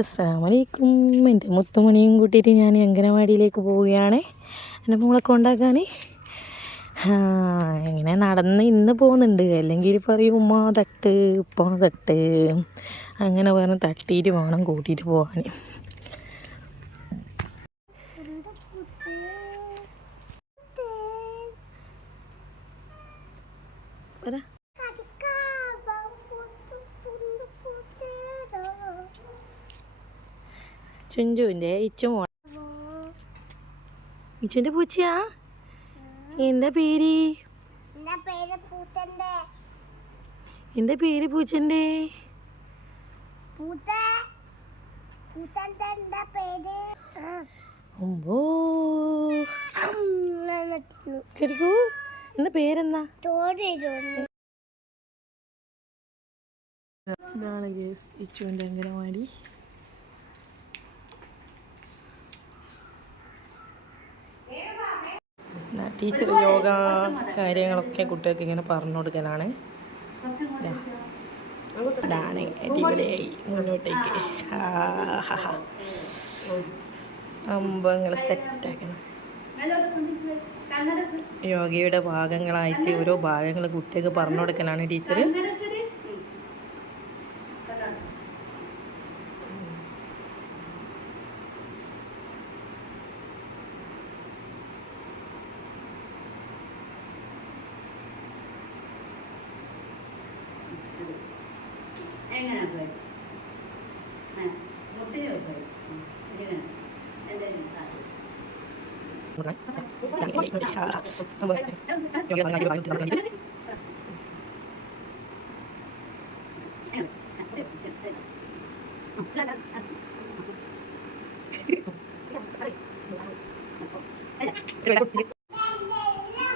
അസ്സലാമലൈക്കും. എൻ്റെ മുത്തുമണിയും കൂട്ടിയിട്ട് ഞാൻ അംഗനവാടിയിലേക്ക് പോവുകയാണ് എൻ്റെ മോളെ കൊണ്ടാക്കാൻ. ഇങ്ങനെ നടന്ന് ഇന്ന് പോകുന്നുണ്ട്, അല്ലെങ്കിൽ പറയും ഉമ്മ തട്ട് ഉപ്പ തട്ട് അങ്ങനെ പറഞ്ഞ് തട്ടിയിട്ട് വേണം കൂട്ടിയിട്ട് പോകാൻ. ചുഞ്ചുവിൻ്റെ ഇച്ചുൻ്റെ പൂച്ചയാ. എന്താ പേര്? എന്താ പേര് പൂച്ചൻ്റെ? കടിക്കൂ. എന്താ പേരെന്നാ? ഇതാണ് ഇച്ചുവിൻ്റെ അംഗനവാടി. ടീച്ചർ യോഗ കാര്യങ്ങളൊക്കെ കുട്ടികൾക്ക് ഇങ്ങനെ പറഞ്ഞു കൊടുക്കലാണ്. ഇതാണ് അടിപൊളിയായി മുന്നോട്ടേക്ക് സംഭവങ്ങൾ സെറ്റാക്കണം. യോഗയുടെ ഭാഗങ്ങളായിട്ട് ഓരോ ഭാഗങ്ങൾ കുട്ടികൾക്ക് പറഞ്ഞു കൊടുക്കലാണ് ടീച്ചർ.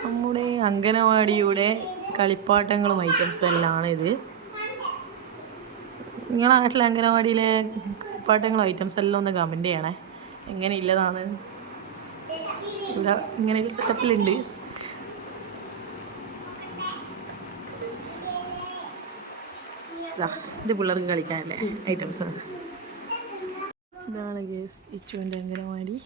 നമ്മുടെ അംഗനവാടിയുടെ കളിപ്പാട്ടങ്ങളും ഐറ്റംസും എല്ലാം ഇത്. നിങ്ങളെ നാട്ടിലെ അംഗനവാടിയിലെ കളിപ്പാട്ടങ്ങളും ഐറ്റംസ് എല്ലാം ഒന്ന് കമൻറ്റ് ചെയ്യണേ. എങ്ങനെ ഇല്ലതാണ് ഇവിടെ ഇങ്ങനെ ഒരു സെറ്റപ്പിലുണ്ട്. ഇത് പിള്ളേർക്ക് കളിക്കാനല്ലേ ഐറ്റംസ്. ഇതാണ് ഇച്ചുവിൻ്റെ അംഗനവാടി.